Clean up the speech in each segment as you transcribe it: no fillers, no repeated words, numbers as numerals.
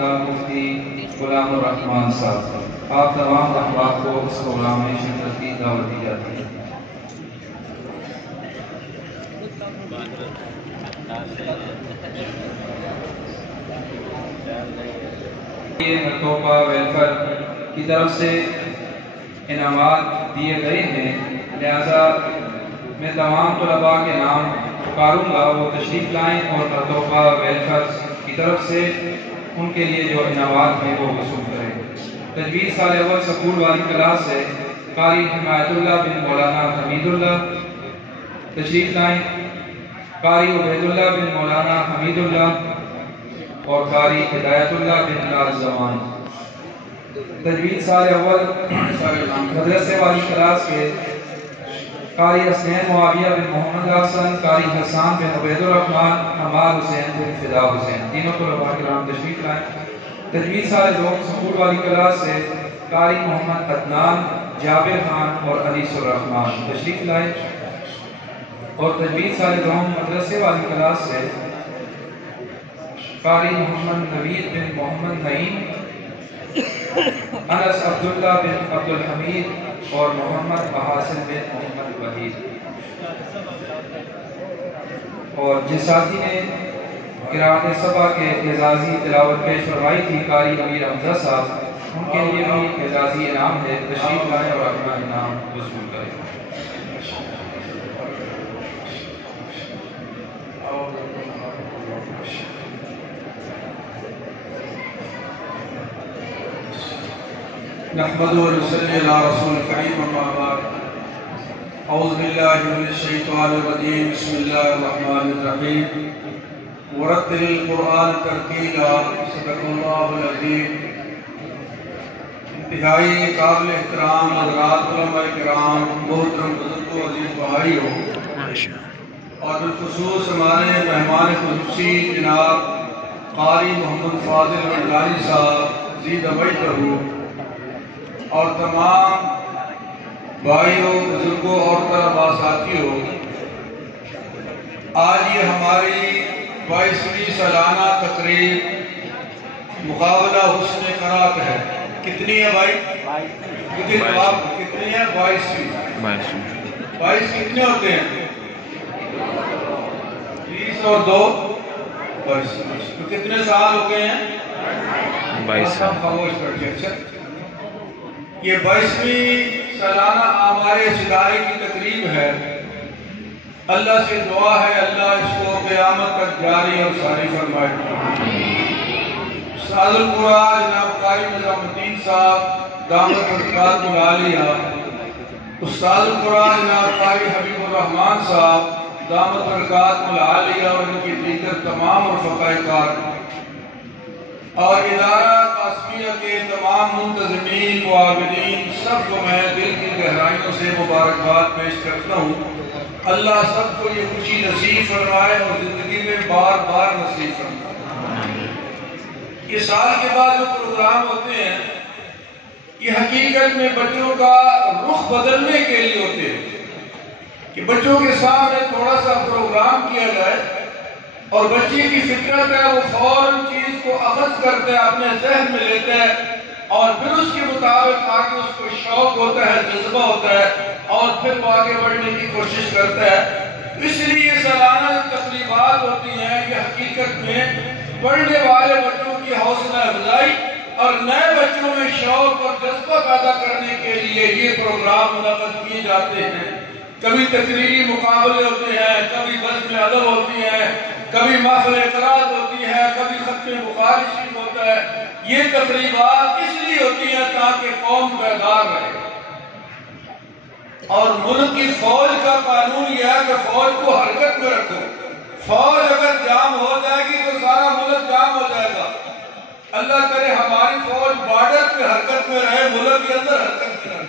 مفتی غلام الرحمان صاحب، آپ تمام احباب کو اس پروگرام میں شرکت کی دعوت دی جاتی ہے۔ مرتوبہ ویلفیئر کی طرف سے انعامات دیے گئے ہیں، لہذا میں تمام طلباء کے نام پکاروں گا، وہ تشریف لائیں اور مرتوبہ ویلفیئر کی طرف سے ان کے لیے جو انعامات ہیں وہ وصول کریں۔ تجوید سال اول سکول والی کلاس سے قاری حمایت اللہ بن مولانا حمید اللہ تشریف لائیں، قاری عبید اللہ بن مولانا حمید اللہ اور قاری ہدایت اللہ بن لازمان۔ تجوید سال اول مدرسے والی کلاس کے قاری حسین معاویہ بن محمد حسن، قاری حسان بن عبید الرحمن، حماد حسین بن فدا حسین، تینوں طلباء کرام تشریف لائیں۔ تجوید سال دوم سکول والی کلاس سے قاری محمد عدنان، جابر خان اور انیس الرحمن تشریف لائیں، اور تجوید سال دوم مدرسے والی کلاس سے قاری محمد نوید بن محمد نعیم، انس عبداللہ بن عبدالحمید اور محمد محاسن بن محمد وحید۔ اور جس ساتھی نے قرأت سبع کے اعزازی تلاوت پیش فرمائی تھی، قاری امیر حمزہ صاحب، ان کے لیے بھی اعزازی انعام ہے، تشریف لائیں اور اپنا انعام وصول کریں۔ نحمده ونصلي على رسول الكريم اما بعد اعوذ بالله من الشيطان الرجيم بسم الله الرحمن الرحيم ورتل القرآن ترتیلا صدق اللہ العظیم۔ انتہائی قابل احترام حضرات علماء کرام، محترم بزرگوں، عزیز بھائیوں، اور بالخصوص ہمارے مہمان خصوصی جناب قاری محمد فاضل وردانی صاحب زید بیتہ، اور تمام بھائیوں، بزرگوں اور طلباء ساتھیوں، آج یہ ہماری 22ویں سالانہ تقریب مقابلہ حسن قرات ہے۔ کتنی ہے بھائی؟ کتنی ہے؟ 22۔ 22 کتنے ہوتے ہیں؟ 30 اور 2 22۔ تو کتنے سال ہو گئے ہیں؟ 22 سال۔ خاموش بیٹھے۔ اچھا، یہ 22ویں سالانہ آمار ستارے کی تقریب ہے۔ اللہ سے دعا ہے اللہ اس کو قیامت تک جاری اور ساری فرمائے۔ استاد القرآن جناب قاری نظام الدین صاحب دامت برکات العالیہ، استاد القرآن جناب قاری حبیب الرحمان صاحب دامت برکات العالیہ، اور ان کی دیگر تمام رفقائے کار، اور ادارہ قاسمیہ کے تمام منتظمین، معاونین، سب کو میں دل کی گہرائیوں سے مبارکباد پیش کرتا ہوں۔ اللہ سب کو یہ خوشی نصیب فرمائے اور زندگی میں بار بار نصیب فرمائے۔ یہ سال کے بعد جو پروگرام ہوتے ہیں، یہ حقیقت میں بچوں کا رخ بدلنے کے لیے ہوتے ہیں، کہ بچوں کے سامنے تھوڑا سا پروگرام کیا جائے اور بچے کی فطرت ہے وہ فوراً چیز کو اخذ کرتے ہیں، اپنے ذہن میں لیتے ہیں، اور پھر اس کے مطابق آگے اس کو شوق ہوتا ہے، جذبہ ہوتا ہے، اور پھر وہ آگے بڑھنے کی کوشش کرتا ہے۔ اس لیے سالانہ تقریبات ہوتی ہیں کہ حقیقت میں پڑھنے والے بچوں کی حوصلہ افزائی اور نئے بچوں میں شوق اور جذبہ پیدا کرنے کے لیے یہ پروگرام منعقد کیے جاتے ہیں۔ کبھی تقریری مقابلے ہوتے ہیں، کبھی نظم ادب ہوتی ہے، کبھی محفل قرات ہوتی ہے، کبھی ختم بخاری شریف ہوتا ہے۔ یہ تقریبات اس لیے ہوتی ہیں تاکہ قوم بیدار رہے، اور ملک کی فوج کا قانون یہ ہے کہ فوج کو حرکت میں رکھو۔ فوج اگر جام ہو جائے گی تو سارا ملک جام ہو جائے گا۔ اللہ کرے ہماری فوج بارڈر پہ حرکت میں رہے، ملک کے اندر حرکت میں رہے۔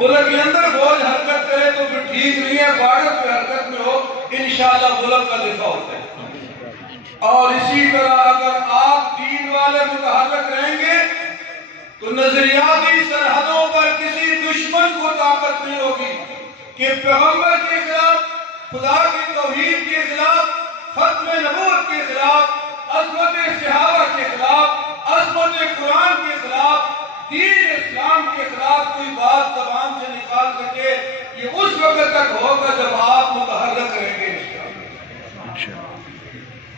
ملک کے اندر فوج حرکت کرے تو پھر ٹھیک نہیں ہے، بارڈر پہ حرکت میں ہو، انشاءاللہ ملک کا دفاع ہوتا ہے۔ اور اسی طرح اگر آپ دین والے متحرک رہیں گے تو نظریاتی سرحدوں پر کسی دشمن کو طاقت نہیں ہوگی کہ پیغمبر کے خلاف، خدا کی توحید کے خلاف، ختم نبوت کے خلاف، عظمت صحابہ کے کوئی بات زبان سے نکال سکے یہ اس وقت تک ہوگا جب آپ متحرک رہیں گے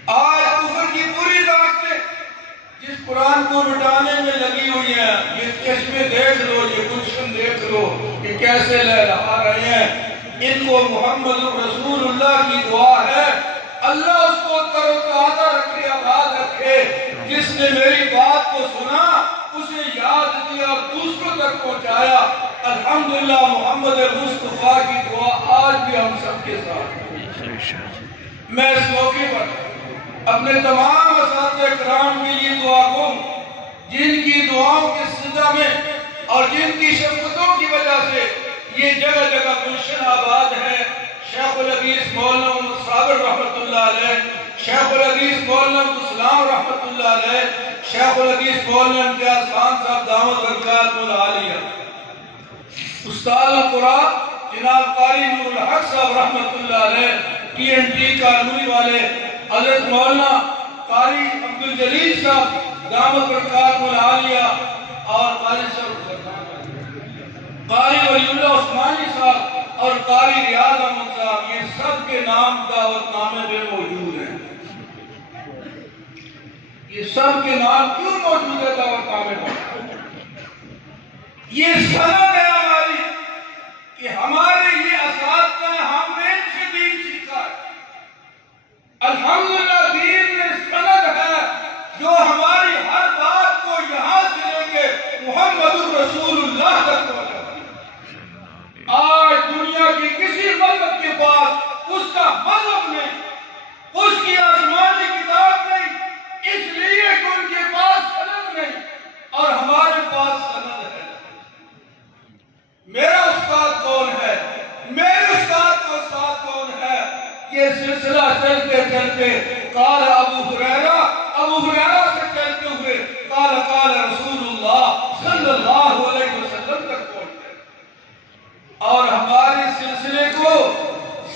آج کفر کی پوری طاقتیں جس قرآن کو مٹانے میں لگی ہوئی ہیں، یہ چشمے دیکھ لو، یہ گلشن دیکھ لو کہ کیسے لہلہا رہے ہیں، ان کو محمد رسول اللہ کی دعا ہے اللہ اس کو تر و تازہ رکھے، آباد رکھے۔ جس نے میری بات کو سنا اسے یاد کیا اور دوسروں تک پہنچایا۔ الحمدللہ محمد مصطفیٰ کی دعا آج بھی ہم سب کے ساتھ۔ میں اس موقع پر اپنے تمام اساتذہ کرام کے لیے دعا کروں جن کی دعاؤں کے صدہ میں اور جن کی شفقتوں کی وجہ سے یہ جگہ جگہ گلشن آباد ہے۔ شیخ الحدیث مولانا محمد صابر رحمۃ اللہ علیہ، شیخ الحدیث مولانا اسلام رحمۃ اللہ علیہ، شیخ الحدیث مولانا امتیاز خان صاحب دامت برکاتہ العالیہ، استاد القرآن جناب قاری نور الحق صاحب رحمۃ اللہ علیہ، TNT کالوی والے حضرت مولانا قاری عبدالجلیل صاحب دامت برکاتہ العالیہ، اور قاری ولی اللہ عثمانی صاحب اور قاری ریاض احمد صاحب، یہ سب کے نام دعوت نامے میں موجود ہیں۔ یہ سب کے نام کیوں موجود ہے دعوت نامے میں؟ یہ سند ہے ہماری کہ ہمارے یہ اساتذہ ہیں، ہم نے ان سے دین سیکھا ہے۔ الحمدللہ دین میں سند ہے جو ہماری ہر بات کو یہاں سے لے کے محمد رسول اللہ تک پہنچا۔ آج دنیا کی کسی ملک کے پاس اس کا مذہب نہیں، اس کی آسمانی کتاب نہیں، اس لیے کہ ان کے پاس سند نہیں اور ہمارے پاس سند ہے۔ میرا استاد کون ہے؟ میرے استاد کا استاد کون ہے؟ یہ سلسلہ چلتے چلتے قال ابو ہریرہ سے چلتے ہوئے قال رسول اللہ صلی اللہ علیہ وسلم تک پہنچتے، اور ہمارے سلسلے کو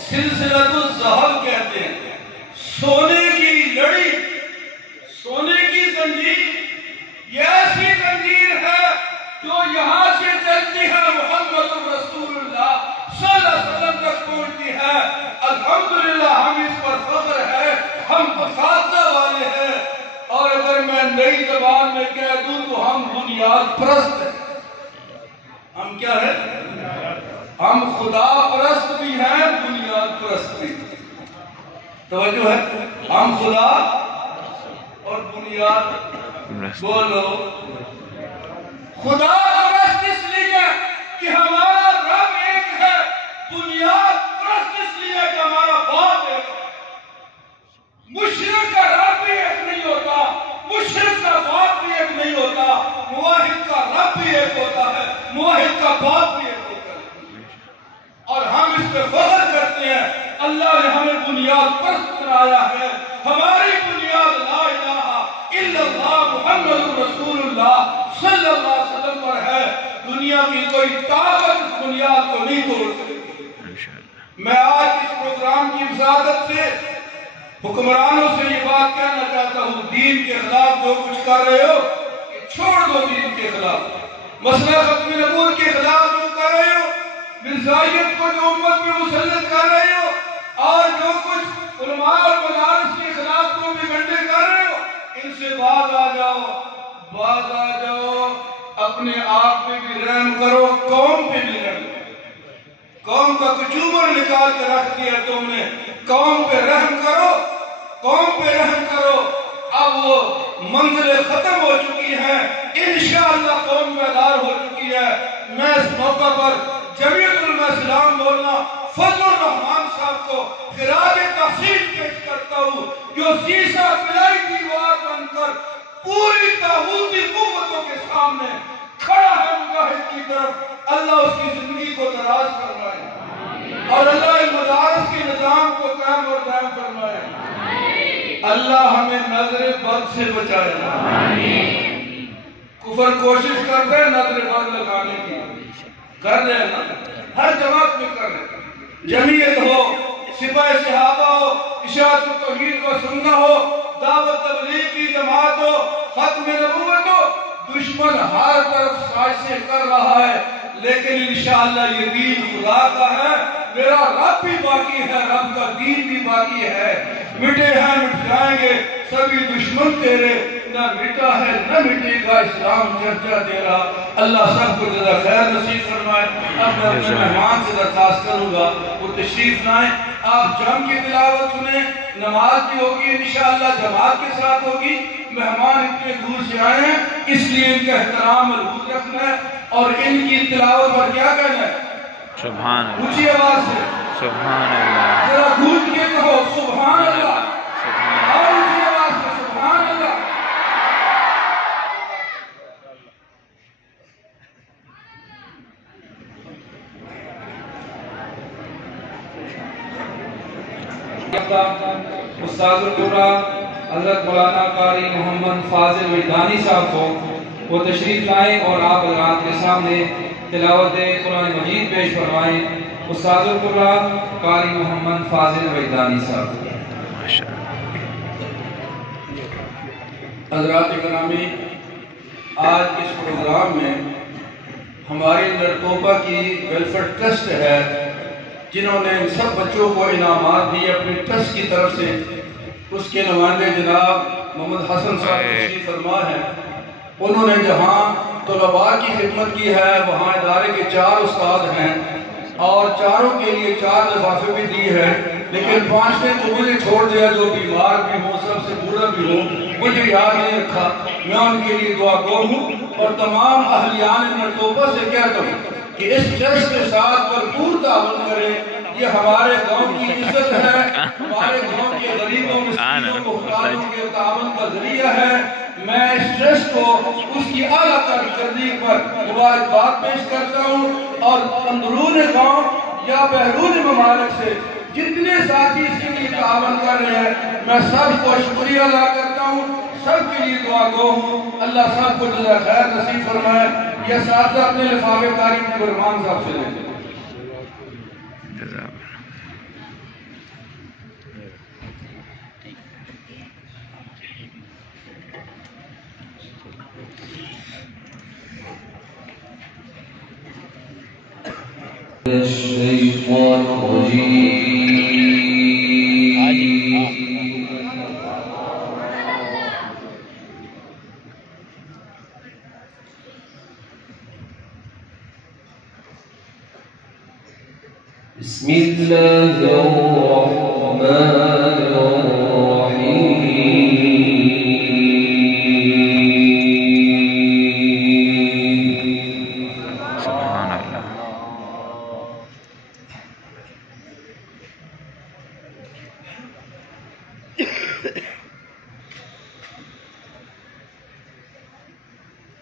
سلسلۃ الذہب کہتے ہیں، سونے کی لڑی، سونے کی زنجیر۔ یہ ایسی زنجیر ہے جو یہاں سے چلتی ہے محمد رسول اللہ صلی اللہ علیہ وسلم تک پہنچتی ہے۔ الحمدللہ ہم اس پر فخر ہے، ہم اساتذہ والے ہیں، اور اگر میں نئی زبان میں کہہ دوں تو ہم بنیاد پرست ہیں۔ ہم کیا ہے؟ ہم خدا پرست بھی ہیں، بنیاد پرست بھی۔ توجہ ہے؟ ہم خدا اور بنیاد، بولو خدا پرست اس لیے کہ ہمارا رب ایک ہے، بنیاد پرست اس لیے کہ ہمارا باپ ایک ہے۔ مشرک کا رب بھی ایک نہیں ہوتا، مشرک کا باپ بھی ایک نہیں ہوتا، موحد کا رب بھی ایک ہوتا ہے، موحد کا باپ بھی ایک ہوتا ہے۔ اور ہم اس پہ فخر کرتے ہیں، اللہ نے ہمیں بنیاد پرست بنایا ہے۔ ہماری بنیاد لا الہ الا اللہ محمد رسول اللہ صلی اللہ علیہ وسلم پر ہے۔ دنیا کی کوئی طاقت اس بنیاد کو نہیں توڑ سکتی۔ میں آج اس پروگرام کی وزارت سے حکمرانوں سے یہ بات کہنا چاہتا ہوں، دین کے خلاف جو کچھ کر رہے ہو چھوڑ دو، دین کے خلاف مسئلہ ختم نبوت کے خلاف جو کر رہے ہو، مرزائیت کو جو امت میں مسلط کر رہے ہو، اور جو کچھ علماء اور مدارس کے خلاف جو بھی گنڈے کر رہے ہو، ان سے باز آ جاؤ، باز آ جاؤ۔ اپنے آپ پہ بھی رحم کرو، قوم پہ بھی رحم کرو۔ قوم کا کچوبر نکال کے رکھ دیا تم نے، قوم پہ رحم کرو، قوم پہ رحم کرو۔ اب وہ منزل ختم ہو چکی ہے، انشاءاللہ قوم بیدار ہو چکی ہے۔ میں اس موقع پر جمعیت علماء اسلام مولانا فضل الرحمان صاحب کو خراج تحسین پیش کرتا ہوں، جو سیسا ملائی دیوار بن کر پوری طاغوتی قوتوں کے سامنے کھڑا ہے مجاہد کی طرف۔ اللہ اس کی زندگی کو دراز فرمائے اور اللہ مدارس کے نظام کو قائم اور دائم فرمائے۔ اللہ ہمیں نظر بد سے بچائے۔ کفر کوشش کرتے ہیں نظر بد لگانے کی، کر رہے ہیں نا، ہر جماعت میں کر رہے ہیں، جمعیت ہو، سپاہ صحابہ ہو، اشاعت توحید و سنہ ہو، دعوت تبلیغ کی جماعت ہو، ختم نبوت ہو، دشمن ہر طرف سازشیں کر رہا ہے، لیکن انشاءاللہ یہ دین خدا کا ہے، میرا رب بھی باقی ہے، رب کا دین بھی باقی ہے۔ مٹے ہیں مٹ جائیں گے سبھی دشمن تیرے، نہ مٹا ہے نہ مٹے گا اسلام چرچا تیرا۔ اللہ سب کو جزا خیر نصیب فرمائے۔ اب میں اپنے مہمان سے درخواست کروں گا وہ تشریف لائیں، آپ جم کی تلاوت سنیں، نماز بھی ہوگی انشاءاللہ جماعت کے ساتھ ہوگی۔ مہمان اتنے دور سے آئے ہیں اس لیے ان کا احترام مضبوط رکھنا ہے اور ان کی تلاوت پر کیا کہنا ہے؟ سبحان اللہ، اونچی آواز سے سبحان اللہ، ذرا گونج کے کہو سبحان اللہ، اور اونچی آواز سے سبحان اللہ۔ استاذ القرآ حضرت مولانا قاری محمد فاضل وجدانی صاحب کو وہ تشریف لائیں اور آپ حضرات کے سامنے تلاوت قرآن مجید پیش فرمائیں۔ استاذ القرآ قاری محمد فاضل وجدانی صاحب۔ حضرات گرامی، آج اس پروگرام میں ہماری نرتوبہ کی ویلفیئر ٹرسٹ ہے جنہوں نے ان سب بچوں کو انعامات دیے اپنی ٹرسٹ کی طرف سے۔ اس کے نمائندے جناب محمد حسن صاحب تشریف فرما ہے، انہوں نے جہاں طلباء کی خدمت کی ہے وہاں ادارے کے 4 استاد ہیں اور چاروں کے لیے 4 لفافے بھی دی ہے، لیکن 5ویں تو مجھے چھوڑ دیا جو بیمار بھی ہوں، سب سے بوڑھا بھی ہوں، مجھے یاد نہیں رکھا۔ میں ان کے لیے دعا گو ہوں اور تمام اہلیان نرتوبہ سے کہتا ہوں کہ اس ٹرسٹ کے ساتھ بھرپور تعاون کریں۔ یہ ہمارے گاؤں کی عزت ہے، ہمارے گاؤں کے غریبوں مسکینوں محتاجوں کے تعاون کا ذریعہ ہے۔ میں اس ٹرسٹ کو اس کی اعلیٰ کارکردگی پر مبارکباد پیش کرتا ہوں اور اندرون گاؤں یا بیرون ممالک سے جتنے ساتھی اس کے لیے تعاون کر رہے ہیں میں سب کو شکریہ ادا کرتا ہوں، سب کے لیے دعا گو ہوں۔ اللہ سب کو جزا خیر نصیب فرمائے۔ یہ اساتذہ اپنے لفافے کاری برمان صاحب سے لیں۔ الشيطان الرجيم بسم الله الرحمن الرحيم سبحان اللہ،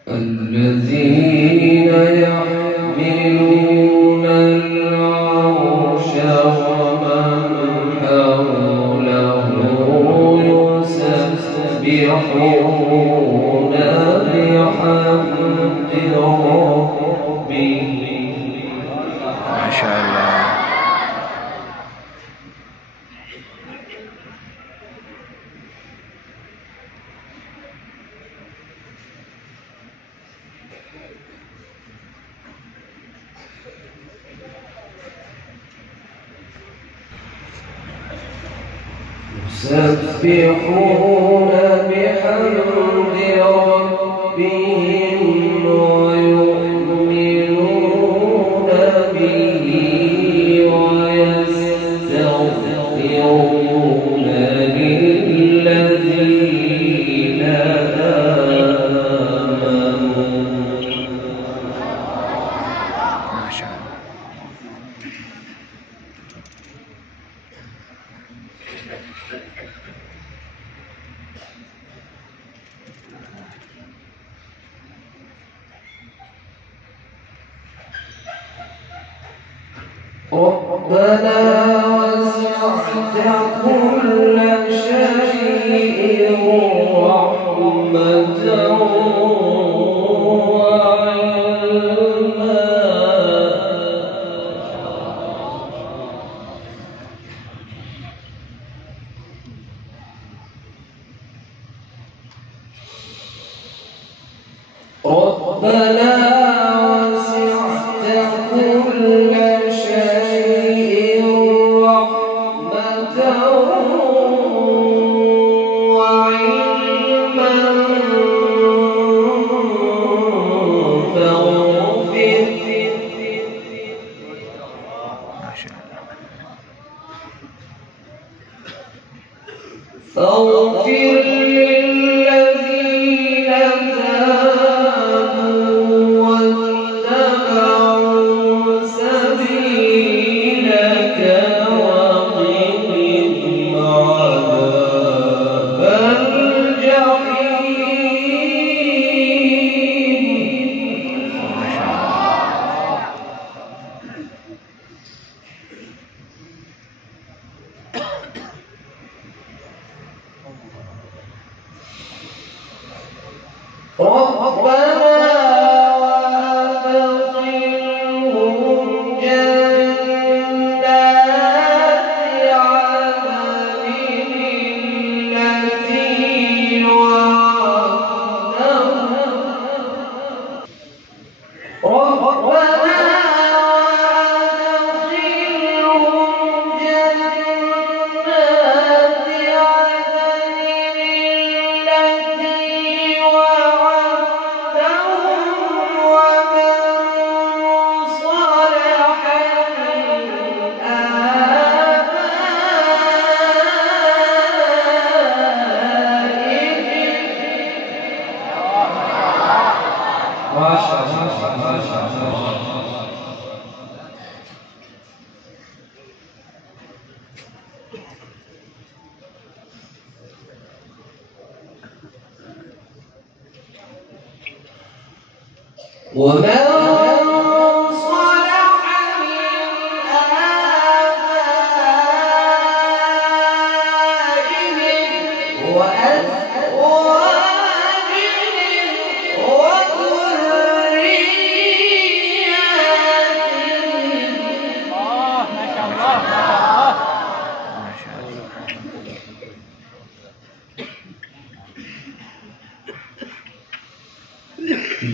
الذين يحملون العرش ومن حوله يسبحون بحمد ربهم ماشاء اللہ، يسبحون بحمد ربهم ويؤمنون به ويستغفرون للذين آمنوا ماشاء اللہ، ربنا وسعت كل شيء رحمة وعلما ربنا وسعت ومن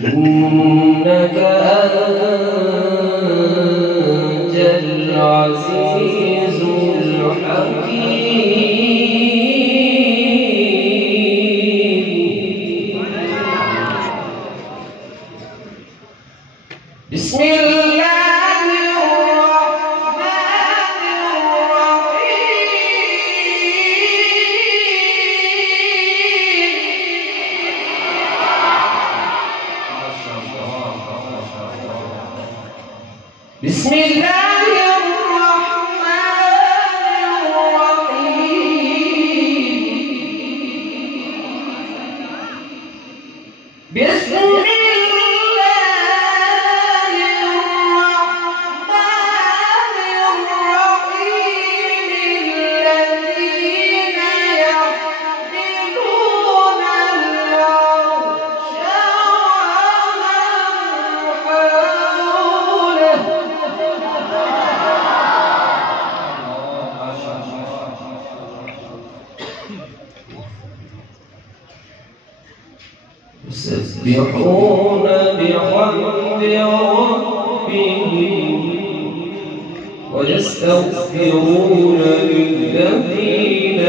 إنك أنت العزيز الحكيم. بسم الله بسم الله الرحمن الرحيم. بسم الله الرحمن الرحيم. الذين يحملون العرش يسبحون بحمد ربهم ويستغفرون للذين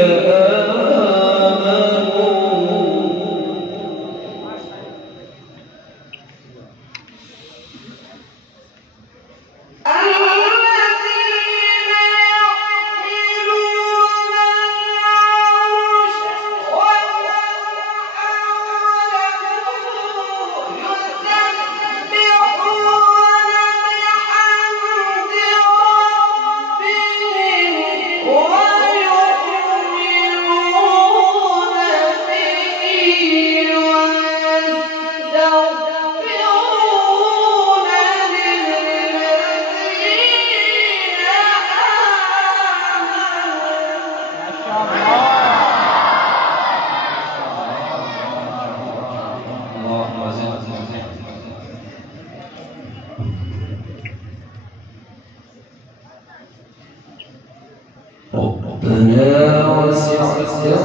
ربنا وسعت